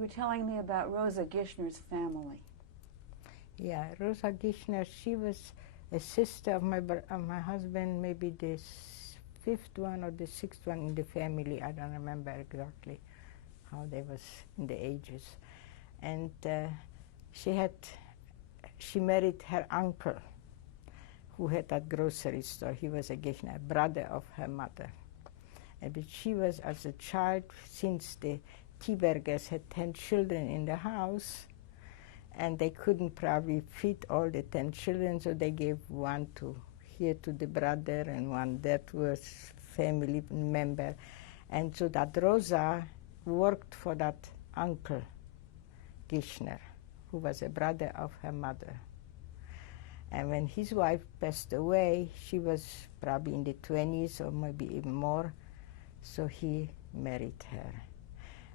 You were telling me about Rosa Gishner's family. Yeah, Rosa Gishner, she was a sister of my husband, maybe the fifth one or the sixth one in the family. I don't remember exactly how they was in the ages. And she married her uncle, who had that grocery store. He was a Gishner, brother of her mother. But she was, as a child, since the Thiebergers had 10 children in the house, and they couldn't probably feed all the 10 children, so they gave one to here to the brother and one that was family member. And so that Rosa worked for that uncle, Gishner, who was a brother of her mother. And when his wife passed away, she was probably in the 20s or maybe even more, so he married her.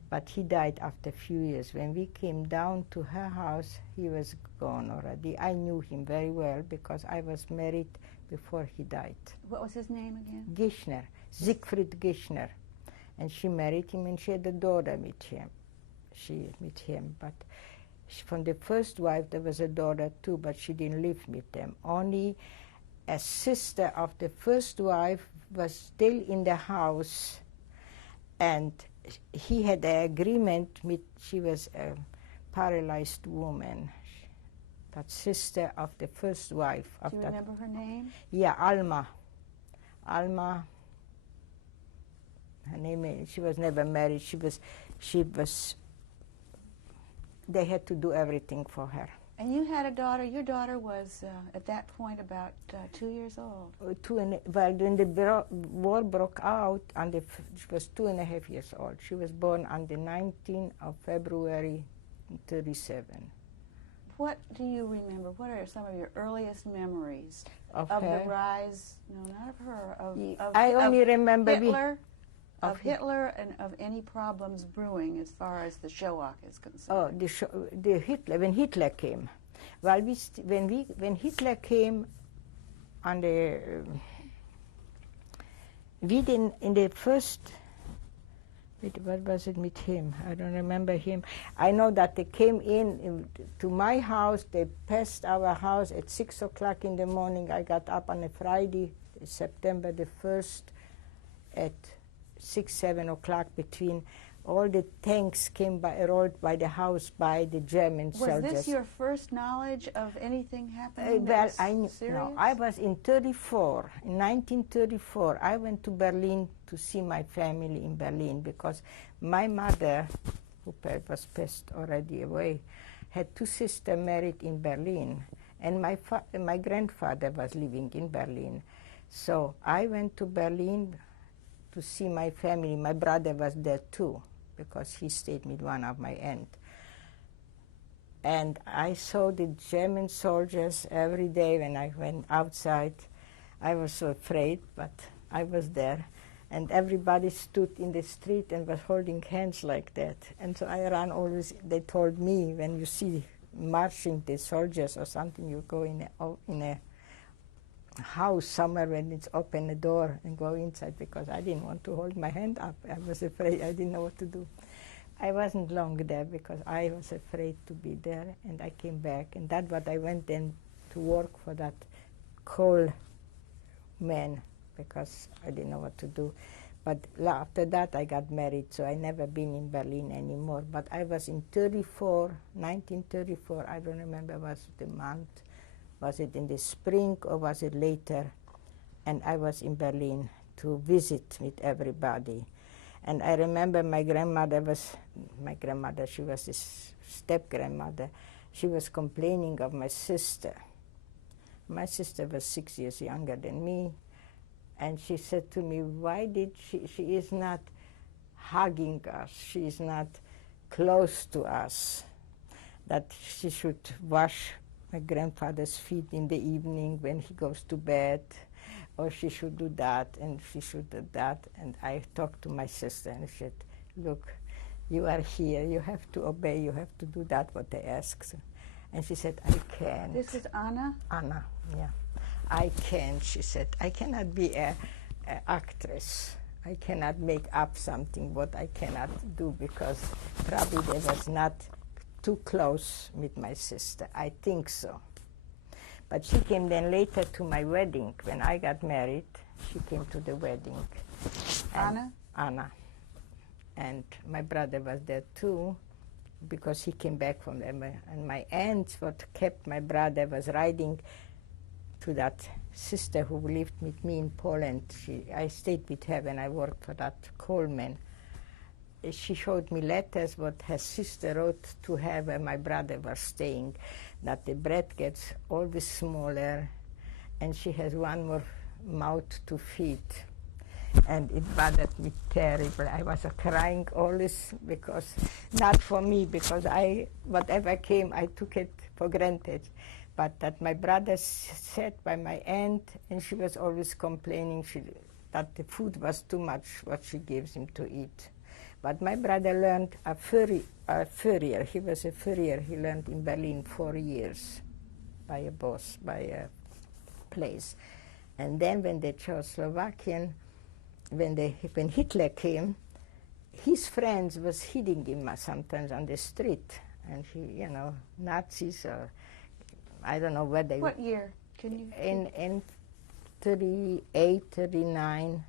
But he died after a few years. When we came down to her house, he was gone already. I knew him very well because I was married before he died. What was his name again? Gishner, Siegfried Gishner. And she married him and she had a daughter with him. But from the first wife there was a daughter too, but she didn't live with them. Only a sister of the first wife was still in the house, and he had an agreement with, she was a paralyzed woman, that sister of the first wife. Do you remember her name? Yeah, Alma. Alma, her name, she was never married. They had to do everything for her. And you had a daughter. Your daughter was, at that point, about 2 years old. Well, when the war broke out, she was 2.5 years old. She was born on the 19th of February, 1937. What do you remember? What are some of your earliest memories of the rise? No, not of her. I only remember Hitler. Of Hitler and of any problems brewing as far as the Shoah is concerned. Oh, the Hitler, when Hitler came. Well, when Hitler came on the, we didn't, in the first, what was it with him? I don't remember him. I know that they came in to my house, they passed our house at 6 o'clock in the morning. I got up on a Friday, September the 1st, at 6, 7 o'clock, between all the tanks came by, rolled by the house by the German soldiers. Was this your first knowledge of anything happening? Well, I knew. No, I was in 1934. In 1934, I went to Berlin to see my family in Berlin because my mother, who was passed already away, had 2 sisters married in Berlin, and my grandfather was living in Berlin. So I went to Berlin to see my family. My brother was there too, because he stayed with one of my aunts. And I saw the German soldiers every day when I went outside. I was so afraid, but I was there. And everybody stood in the street and was holding hands like that. And so I ran always, they told me, when you see marching the soldiers or something, you go in a house somewhere when it's open the door and go inside, because I didn't want to hold my hand up. I was afraid. I didn't know what to do. I wasn't long there because I was afraid to be there, and I came back, and that's what I went then to work for that coal man, because I didn't know what to do. But after that I got married, so I never been in Berlin anymore. But I was in 1934, I don't remember was the month. Was it in the spring or was it later? And I was in Berlin to visit with everybody. And I remember my grandmother, she was this step-grandmother. She was complaining of my sister. My sister was 6 years younger than me. And she said to me, why did she is not hugging us, she is not close to us, that she should wash my grandfather's feet in the evening when he goes to bed, or she should do that and she should do that. And I talked to my sister and she said, look, you are here, you have to obey, you have to do that what they ask. And she said, I can't. This is Anna? Anna, yeah. I can't, she said. I cannot be an actress. I cannot make up something what I cannot do, because probably they was not too close with my sister. I think so. But she came then later to my wedding. When I got married, she came to the wedding. Anna? Anna. And my brother was there too, because he came back from there. And my aunt, what kept my brother, was riding to that sister who lived with me in Poland. I stayed with her when I worked for that Coleman. She showed me letters what her sister wrote to her where my brother was staying, that the bread gets always smaller and she has one more mouth to feed. And it bothered me terribly. I was crying always, because, not for me, because whatever came, I took it for granted. But that my brother said by my aunt, and she was always complaining that the food was too much, what she gives him to eat. But my brother learned a furrier. He was a furrier. He learned in Berlin 4 years by a boss, by a place. And then when the Czechoslovakian, when Hitler came, his friends was hitting him sometimes on the street. And he, Nazis, or I don't know where they What year? Can you? In 38, 39,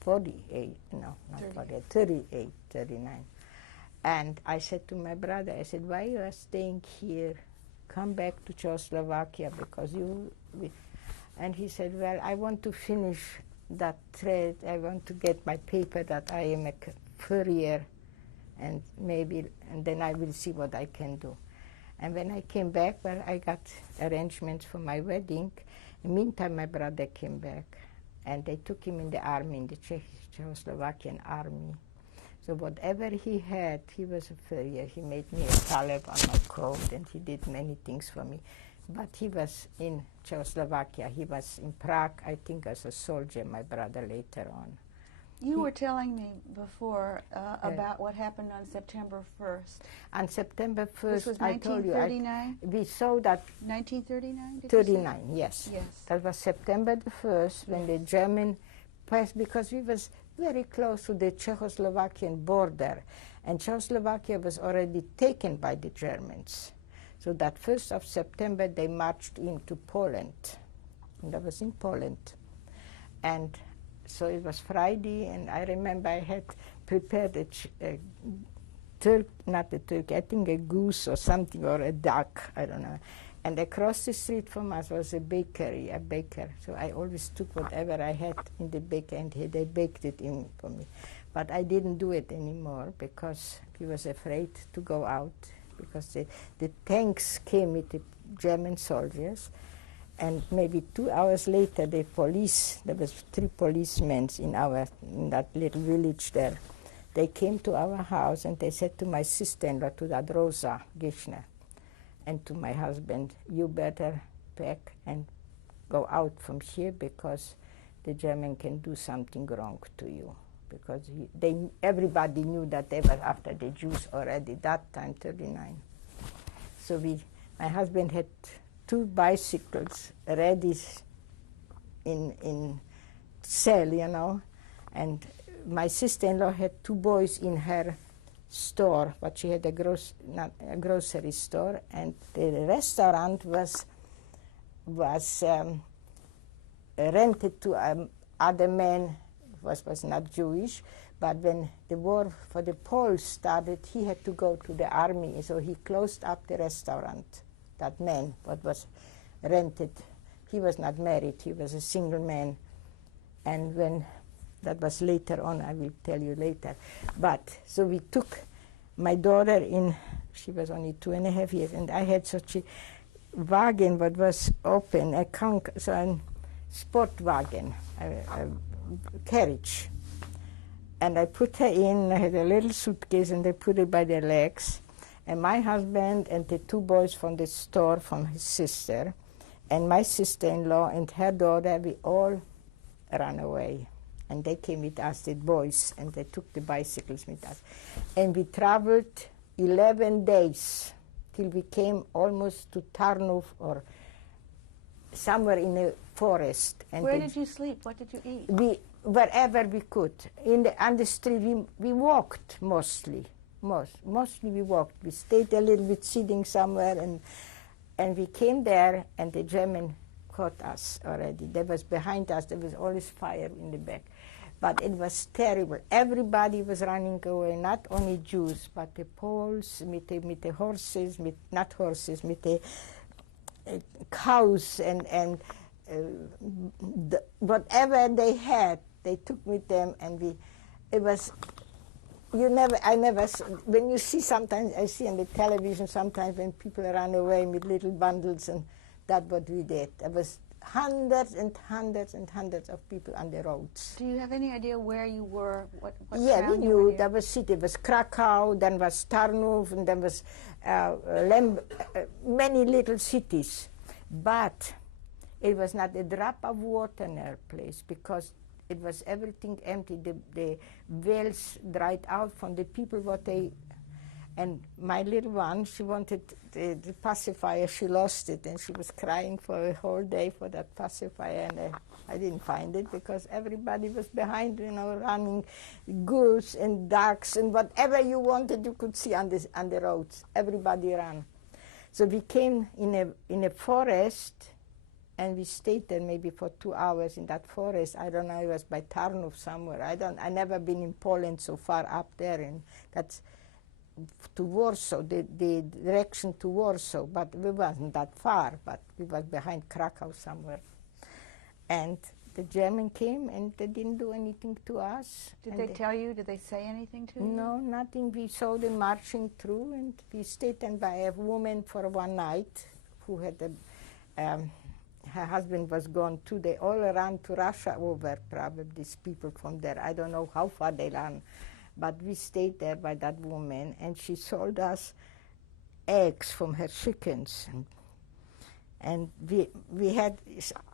48, no, not 48, 38, 39. And I said to my brother, I said, why you are staying here? Come back to Czechoslovakia, because and he said, well, I want to finish that trade. I want to get my paper that I am a furrier, and then I will see what I can do. And when I came back, well, I got arrangements for my wedding. In the meantime, my brother came back, and they took him in the army, in the Czechoslovakian army. So whatever he had, he was a furrier. He made me a collar on my coat, and he did many things for me. But he was in Czechoslovakia. He was in Prague, I think, as a soldier, my brother, later on. You were telling me before about what happened on September 1st. On September 1st, This was I told you, 1939? we saw that 1939, did 39, you say? yes. Yes. That was September the 1st, when the German passed, because we was very close to the Czechoslovakian border, and Czechoslovakia was already taken by the Germans. So that 1st of September, they marched into Poland. And I was in Poland. And so it was Friday, and I remember I had prepared a not a turkey, I think a goose or something, or a duck, I don't know. And across the street from us was a bakery, a baker. So I always took whatever I had in the bakery, and they baked it in for me. But I didn't do it anymore, because he was afraid to go out, because the tanks came with the German soldiers. And maybe 2 hours later, the police, there was 3 policemen in that little village there. They came to our house, and they said to my sister-in-law, to that Rosa Gischner, and to my husband, you better pack and go out from here, because the German can do something wrong to you. Because everybody knew that they were after the Jews already, that time, 39. So my husband had 2 bicycles ready in sale, and my sister-in-law had 2 boys in her store, but she had a grocery store, and the restaurant was rented to other man, was not Jewish, but when the war for the Poles started, he had to go to the army, so he closed up the restaurant. That man, what was rented, he was not married, he was a single man. And when, that was later on, I will tell you later. But, so we took my daughter in, she was only 2.5 years, and I had such a wagon what was open, a sport wagon, a carriage. And I put her in, I had a little suitcase, and I put it by the legs. And my husband and the 2 boys from the store, from his sister, and my sister-in-law and her daughter, we all ran away. And they came with us, the boys, and they took the bicycles with us. And we traveled 11 days till we came almost to Tarnów, or somewhere in the forest. And Where did you sleep? What did you eat? Wherever we could. On the street, we walked mostly. Mostly we walked. We stayed a little bit sitting somewhere, and we came there, and the German caught us already. They was behind us. There was always fire in the back. But it was terrible. Everybody was running away, not only Jews, but the Poles, with the horses, not horses, with the cows, and whatever they had, they took with them, and it was, when you see sometimes, I see on the television sometimes when people run away with little bundles, and that's what we did. There was hundreds and hundreds and hundreds of people on the roads. Do you have any idea where you were? What yeah, town we you were knew. near? There was city. It was Krakow, then was Tarnów, and then was many little cities. But it was not a drop of water in our place, because it was everything empty. The wells dried out from the people what they. And my little one, she wanted the pacifier. She lost it, and she was crying for a whole day for that pacifier. And I didn't find it, because everybody was behind, running goose and ducks and whatever you wanted, you could see on the roads. Everybody ran. So we came in a forest, and we stayed there maybe for 2 hours in that forest. I don't know, it was by Tarnów somewhere. I never been in Poland so far up there, and that's to Warsaw, the direction to Warsaw, but we wasn't that far, but we was behind Krakow somewhere. And the German came, and they didn't do anything to us. Did they tell you? Did they say anything to you? No, nothing. We saw them marching through, and we stayed there by a woman for one night who had her husband was gone too. They all ran to Russia over, probably these people from there. I don't know how far they ran. But we stayed there by that woman, and she sold us eggs from her chickens. And we had,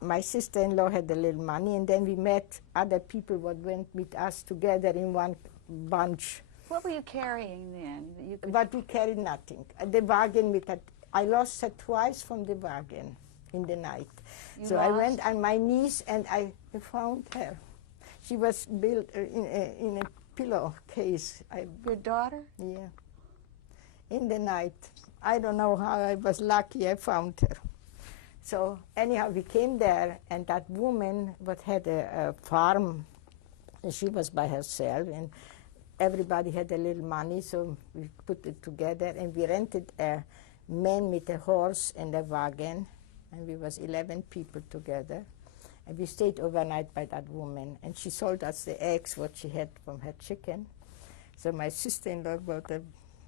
my sister-in-law had a little money, and then we met other people what went with us together in one bunch. What were you carrying then? But we carried nothing. The wagon, I lost her twice from the wagon in the night. So I went on my knees, and I found her. She was built in a pillowcase. Your daughter? Yeah. In the night. I don't know how I was lucky I found her. So anyhow, we came there, and that woman had a farm, and she was by herself, and everybody had a little money, so we put it together, and we rented a man with a horse and a wagon, and we was 11 people together. And we stayed overnight by that woman, and she sold us the eggs, what she had from her chicken. So my sister-in-law bought them,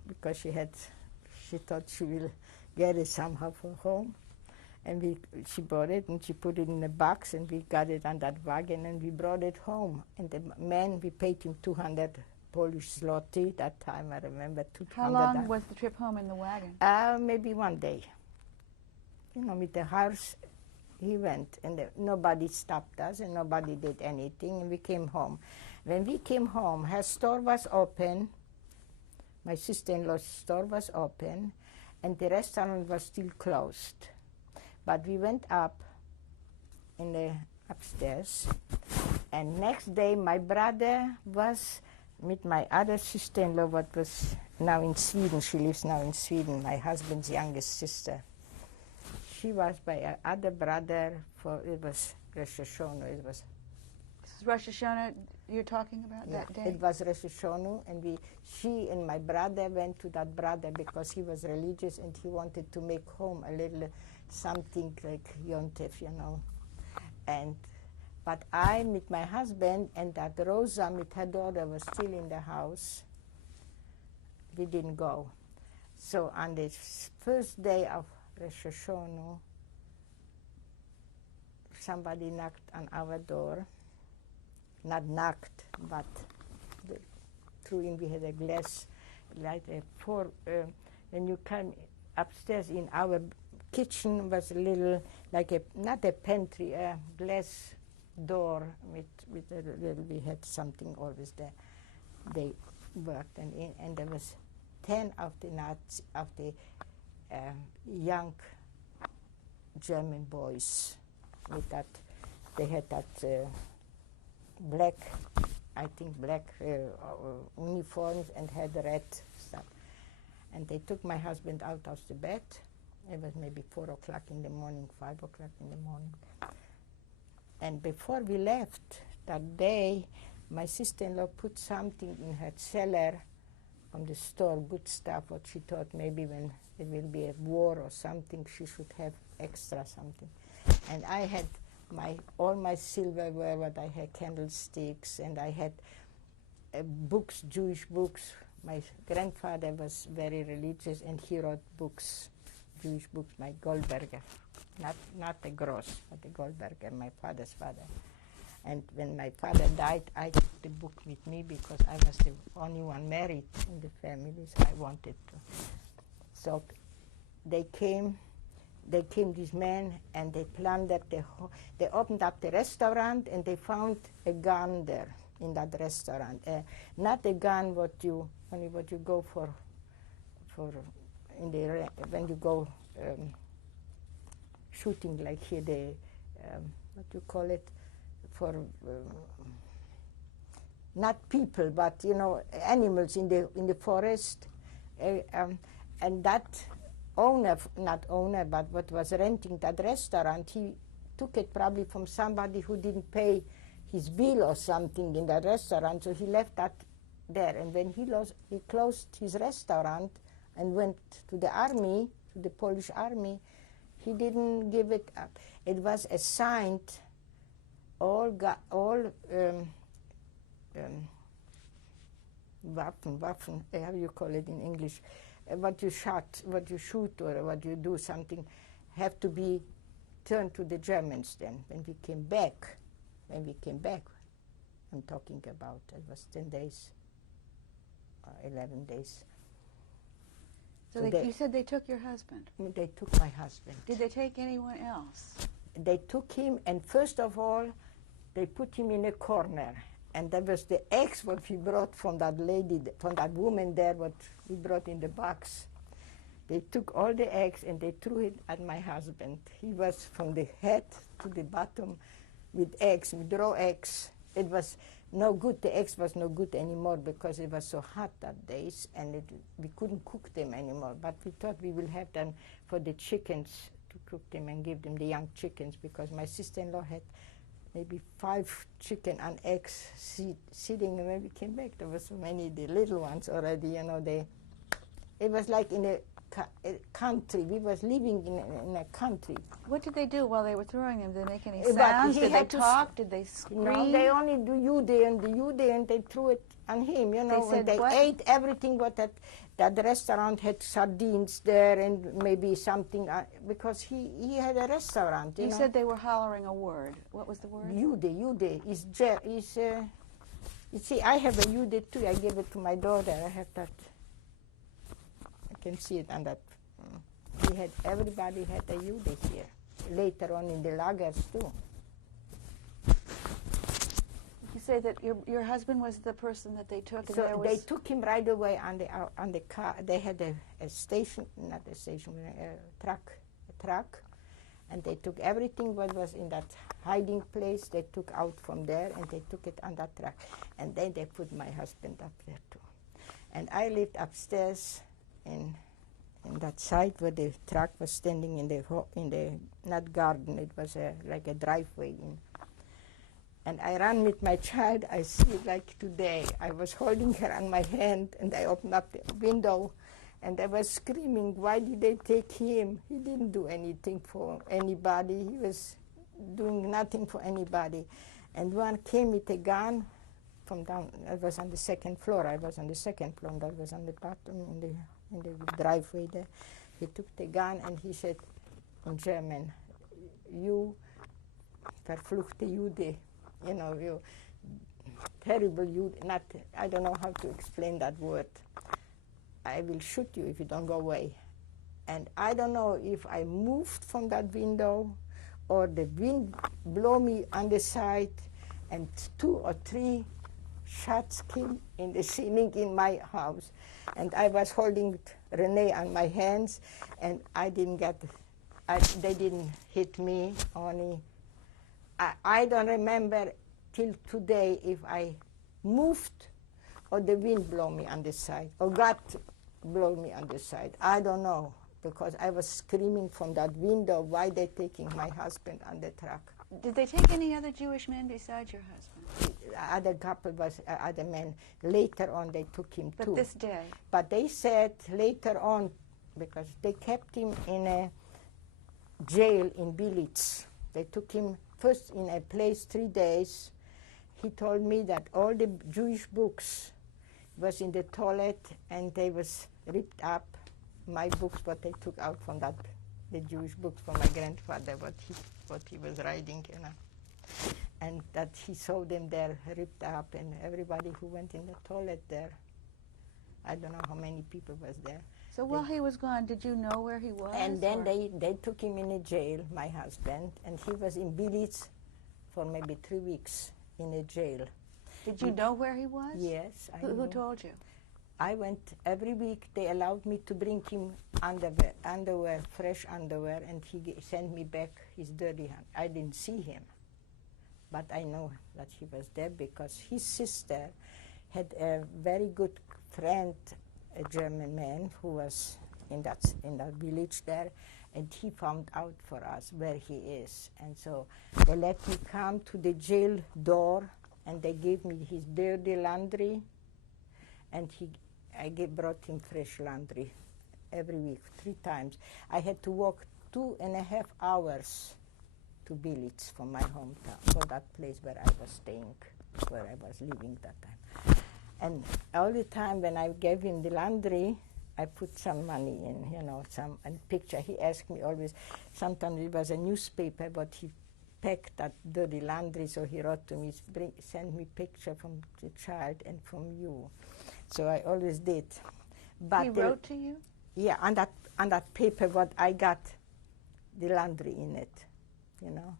because she thought she will get it somehow for home. And she bought it, and she put it in a box, and we got it on that wagon, and we brought it home. And the man, we paid him 200 Polish zloty. That time, I remember, 200. How long was the trip home in the wagon? Maybe one day. With the horse, he went, and nobody stopped us, and nobody did anything, and we came home. When we came home, her store was open, my sister-in-law's store was open, and the restaurant was still closed. But we went up in the upstairs, and next day my brother was with my other sister-in-law, what was now in Sweden. She lives now in Sweden, my husband's youngest sister. She was by her other brother it was Rosh Hashanah. This is Rosh Hashanah you're talking about, that day? It was Rosh Hashanah, and she and my brother went to that brother because he was religious, and he wanted to make home a little something like Yontif, But I, with my husband, and that Rosa, with her daughter, was still in the house. We didn't go. So on the first day of Rosh Hashanah, somebody knocked on our door. Not knocked, but through in we had a glass, like when you come upstairs in our kitchen was a little, like not a pantry, a glass door with a little, we had something always there. They worked, and there was 10 of the young German boys with that they had that black, I think black uniforms and had red stuff. And they took my husband out of the bed. It was maybe 4 o'clock in the morning, 5 o'clock in the morning. And before we left that day, my sister-in-law put something in her cellar from the store, good stuff, what she thought maybe when there will be a war or something, she should have extra something. And I had all my silverware, what I had, candlesticks, and I had books, Jewish books. My grandfather was very religious, and he wrote books, Jewish books, my Goldberger. Not the Gross, but the Goldberger, my father's father. And when my father died, I took the book with me because I was the only one married in the family, so I wanted to. So they came, these men, and they plundered they opened up the restaurant, and they found a gun there in that restaurant. Not a gun what you go for when you go shooting, like here what you call it, for not people, but animals in the forest, and that not owner, but what was renting that restaurant, he took it probably from somebody who didn't pay his bill or something in that restaurant, so he left that there. And when he closed his restaurant and went to the army, to the Polish army, he didn't give it up. It was assigned Waffen, how you call it in English, what you shoot or what you do something, have to be turned to the Germans then. When we came back, I'm talking about, it was 10 days, 11 days. So you said they took your husband? They took my husband. Did they take anyone else? They took him, and first of all, they put him in a corner. And that was the eggs what we brought from that lady, from that woman there, what we brought in the box. They took all the eggs and they threw it at my husband. He was from the head to the bottom with eggs, with raw eggs. It was no good. The eggs was no good anymore because it was so hot that days, and we couldn't cook them anymore. But we thought we will have them for the chickens, to cook them and give them the young chickens, because my sister-in-law had maybe 5 chicken and eggs sitting, and when we came back, there were so many, the little ones already, it was like in a country. We was living in a country. What did they do while they were throwing them? Did they make any sounds? Did they talk? Did they scream? No, they only do Jude, and they threw it on him, They ate everything what that restaurant had, sardines there and maybe something, because he had a restaurant, You said they were hollering a word. What was the word? Jude. You see, I have a Jude too. I gave it to my daughter. I have that. I can see it on that. Everybody had a Jude here. Later on in the lagers too. You say that your husband was the person that they took? And so they took him right away on the car. They had a station, not a station, a truck, and they took everything what was in that hiding place. They took out from there, and they took it on that truck. And then they put my husband up there too. And I lived upstairs in that side where the truck was standing in the not garden. It was like a driveway in. And I ran with my child. I see it like today. I was holding her on my hand, and I opened up the window, and I was screaming, why did they take him? He didn't do anything for anybody. He was doing nothing for anybody. And one came with a gun from down. I was on the second floor. I was on the second floor, and I was on the bottom in the driveway there. He took the gun, and he said in German, you verfluchte Jude. You terrible Jude. I don't know how to explain that word. I will shoot you if you don't go away. And I don't know if I moved from that window or the wind blew me on the side, and 2 or 3 shots came in the ceiling in my house. And I was holding Renee on my hands, and they didn't hit me, only I don't remember till today if I moved or the wind blow me on the side or God blow me on the side. I don't know, because I was screaming from that window, why they taking my husband on the truck. Did they take any other Jewish men besides your husband? Other couple was other men. Later on, they took him too. But this day? But they said later on, because they kept him in a jail in Billits. They took him first in a place 3 days. He told me that all the Jewish books was in the toilet and they was ripped up. My books, what they took out from that, the Jewish books from my grandfather, what he was writing, you know. And that he saw them there ripped up, and everybody who went in the toilet there, I don't know how many people was there. So while he was gone, did you know where he was? And then they took him in a jail, my husband, and he was in Billits for maybe 3 weeks in a jail. Did you know where he was? Yes, I Who knew. told you? I went every week. They allowed me to bring him underwear, fresh underwear, and he sent me back his dirty hand. I didn't see him, but I know that he was there because his sister had a very good friend, a German man who was in that village there, and he found out for us where he is. And so they let me come to the jail door, and they gave me his dirty laundry, and I brought him fresh laundry every week, 3 times. I had to walk 2.5 hours to Billits from my hometown, from that place where I was staying, where I was living that time. And all the time when I gave him the laundry, I put some money in, you know, some picture. He asked me always, sometimes it was a newspaper, but he packed that dirty laundry, so he wrote to me, send me picture from the child and from you. So I always did. But he wrote to you? Yeah, on that paper what I got the laundry in it, you know.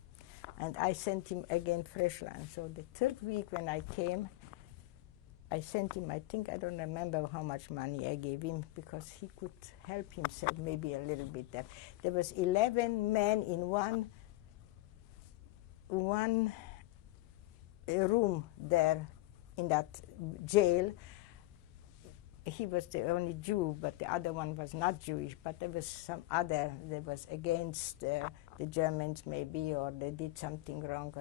And I sent him again fresh laundry. So the 3rd week when I came, I sent him, I think, I don't remember how much money I gave him because he could help himself maybe a little bit there. There was 11 men in one room there in that jail. He was the only Jew, but the other one was not Jewish. But there was some other that was against the Germans maybe, or they did something wrong.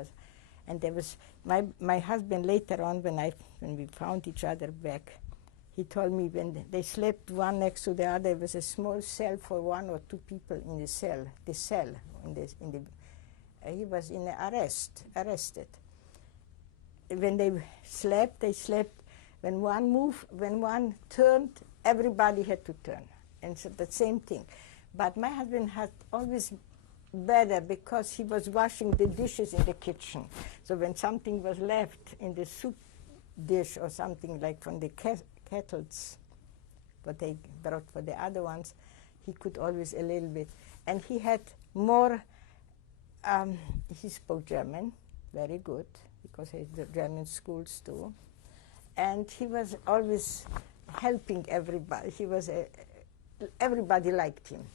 And there was my husband later on when we found each other back, he told me when they slept one next to the other, there was a small cell for 1 or 2 people in the cell. He was in arrested. When they slept. When one moved, when one turned, everybody had to turn. And so the same thing. But my husband had always better because he was washing the dishes in the kitchen. So when something was left in the soup dish or something like from the kettles, what they brought for the other ones, he could always a little bit. And he had more, he spoke German, very good, because he had the German schools too. And he was always helping everybody. Everybody liked him.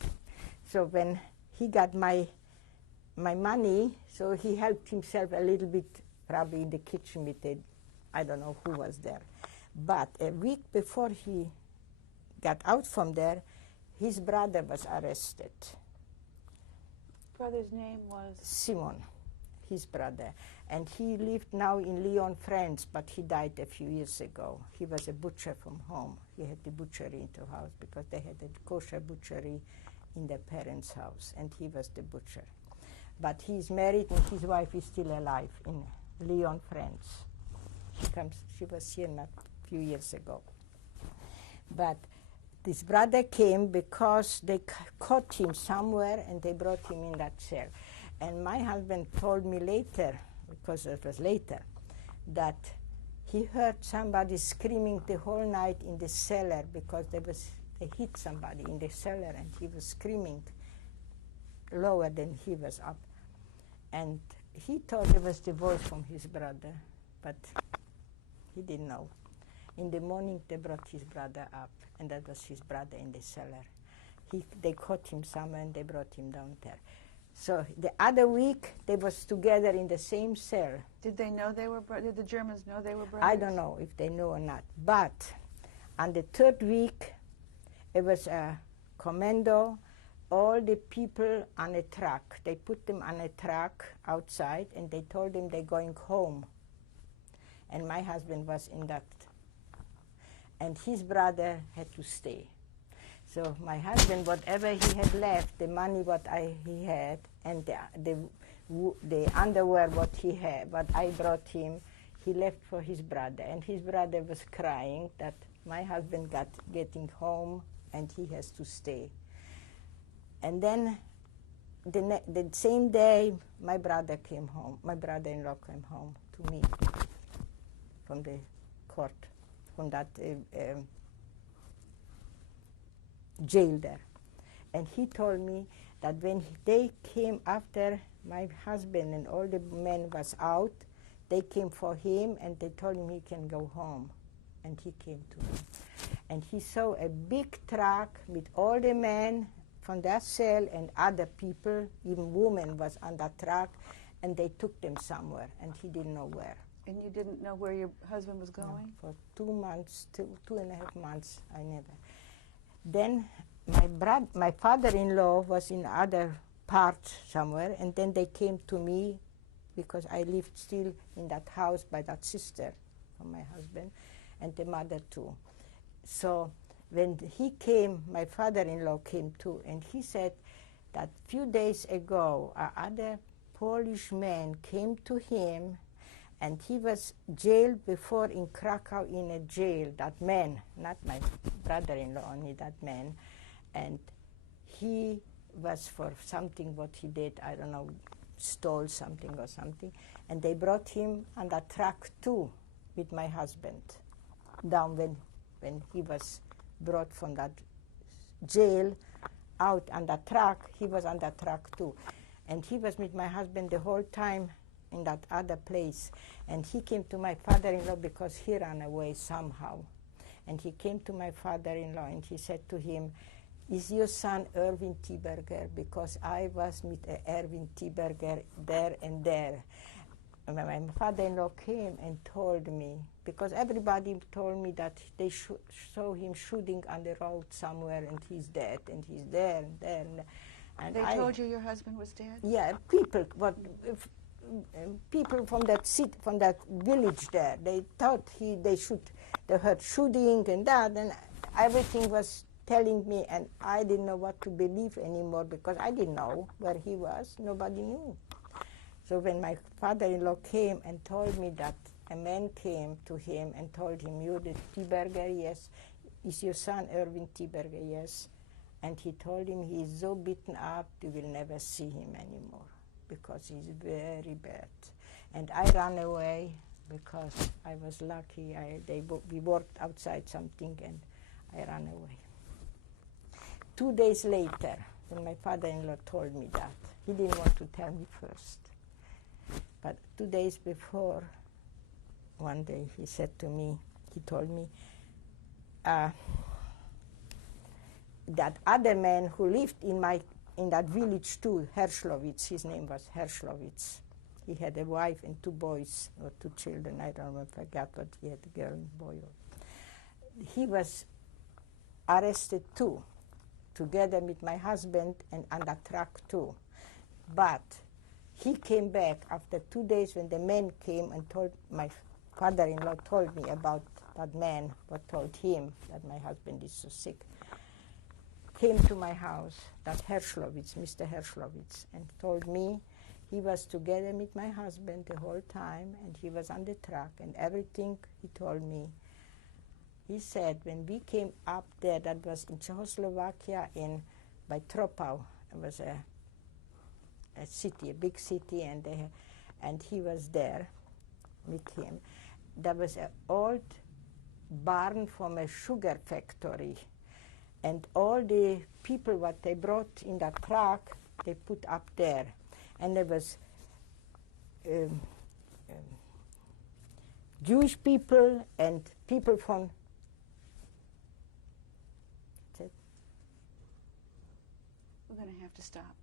So when he got my money, so he helped himself a little bit, probably in the kitchen with it. I don't know who was there. But a week before he got out from there, his brother was arrested. Brother's name was? Simon, his brother. And he lived now in Lyon, France, but he died a few years ago. He was a butcher from home. He had the butchery in the house because they had a kosher butchery in their parents' house, and he was the butcher. But he's married, and his wife is still alive in Lyon, France. She was here not a few years ago. But this brother came because they caught him somewhere, and they brought him in that cell. And my husband told me later, because it was later, that he heard somebody screaming the whole night in the cellar because they hit somebody in the cellar, and he was screaming lower than he was up. And he thought it was the voice from his brother, but he didn't know. In the morning, they brought his brother up, and that was his brother in the cellar. They caught him somewhere, and they brought him down there. So the other week, they was together in the same cell. Did they know they were did the Germans know they were brothers? I don't know if they know or not. But on the third week, it was a commando, all the people on a truck. They put them on a truck outside, and they told them they're going home. And my husband was in that. And his brother had to stay. So my husband, whatever he had left, the money what he had, and the underwear what he had, what I brought him, he left for his brother. And his brother was crying that my husband getting home and he has to stay. And then the same day, my brother came home. My brother-in-law came home to me from the court, from that jail there. And he told me that when they came after my husband and all the men was out, they came for him and they told him he can go home. And he came to me. And he saw a big truck with all the men from that cell and other people, even women was on that truck, and they took them somewhere, and he didn't know where. And you didn't know where your husband was going? No, for 2 months, 2.5 months, I never. Then my father-in-law was in other part somewhere, and then they came to me because I lived still in that house by that sister from my husband, and the mother too. So when he came, my father-in-law came too, and he said that few days ago, other Polish man came to him, and he was jailed before in Krakow in a jail, that man, not my brother-in-law, only that man, and he was for something what he did, I don't know, stole something or something, and they brought him on that truck too with my husband down when he was brought from that jail out on the truck. He was on the truck too, and he was with my husband the whole time in that other place. And he came to my father-in-law because he ran away somehow, and he came to my father-in-law and he said to him, "Is your son Erwin Thieberger?" Because I was with Erwin Thieberger there and there. And my father-in-law came and told me, because everybody told me that they saw him shooting on the road somewhere, and he's dead, and he's there and there. And they told you your husband was dead? Yeah, people, people from that city, from that village there, they thought they heard shooting and that, and everything was telling me, and I didn't know what to believe anymore because I didn't know where he was. Nobody knew. So when my father-in-law came and told me that a man came to him and told him, "You're the Thieberger?" "Yes." "Is your son Erwin Thieberger?" "Yes." And he told him he is so beaten up, you will never see him anymore because he's very bad. And I ran away because I was lucky. We worked outside something, and I ran away. 2 days later, when my father-in-law told me that, he didn't want to tell me first. But 2 days before, one day he said to me, he told me, that other man who lived in that village too, Herschlowitz, his name was Herschlowitz. He had a wife and 2 boys, or 2 children, I don't know, I forgot what he had, a girl and a boy. He was arrested too, together with my husband and on that truck too. But he came back after 2 days when the man came and told my father-in-law told me about that man, what told him that my husband is so sick. Came to my house, that Herschlowitz, Mr. Herschlowitz, and told me he was together with my husband the whole time, and he was on the truck, and everything he told me. He said when we came up there, that was in Czechoslovakia, by Troppau, it was a city, a big city, and he was there with him. There was an old barn from a sugar factory, and all the people what they brought in that truck, they put up there. And there was Jewish people and people from... We're going to have to stop.